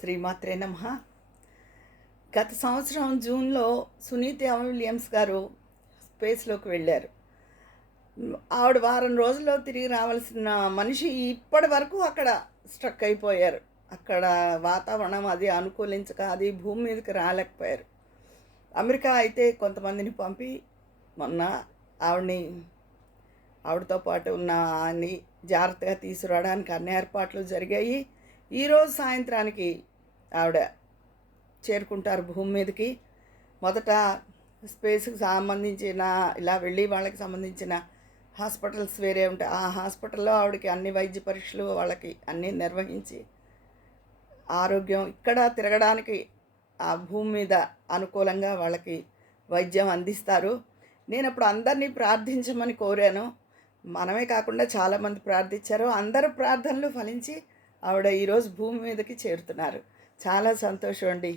శ్రీమాత్రే నమః. గత సంవత్సరం జూన్‌లో సునీత విలియమ్స్ గారు స్పేస్‌లోకి వెళ్ళారు. ఆవిడ వారం రోజుల్లో తిరిగి రావాల్సిన మనిషి ఇప్పటి వరకు అక్కడ స్ట్రక్ అయిపోయారు. అక్కడ వాతావరణం అది అనుకూలించక అది భూమి మీదకి రాలేకపోయారు. అమెరికా అయితే కొంతమందిని పంపి మొన్న ఆవిడని ఆవిడతో పాటు ఉన్న ఆయన్ని జాగ్రత్తగా తీసుకురావడానికి అన్ని ఏర్పాట్లు జరిగాయి. ఈరోజు సాయంత్రానికి ఆవిడ చేరుకుంటారు భూమి మీదకి. మొదట స్పేస్కి సంబంధించిన ఇలా వెళ్ళి వాళ్ళకి సంబంధించిన హాస్పిటల్స్ వేరే ఉంటాయి. ఆ హాస్పిటల్లో ఆవిడకి అన్ని వైద్య పరీక్షలు వాళ్ళకి అన్నీ నిర్వహించి ఆరోగ్యం ఇక్కడ తిరగడానికి ఆ భూమి మీద అనుకూలంగా వాళ్ళకి వైద్యం అందిస్తారు. నేను అప్పుడు అందరినీ ప్రార్థించమని కోరాను. మనమే కాకుండా చాలామంది ప్రార్థించారు. అందరు ప్రార్థనలు ఫలించి ఆవిడ ఈరోజు భూమి మీదకి చేరుతున్నారు. చాలా సంతోషం అండి.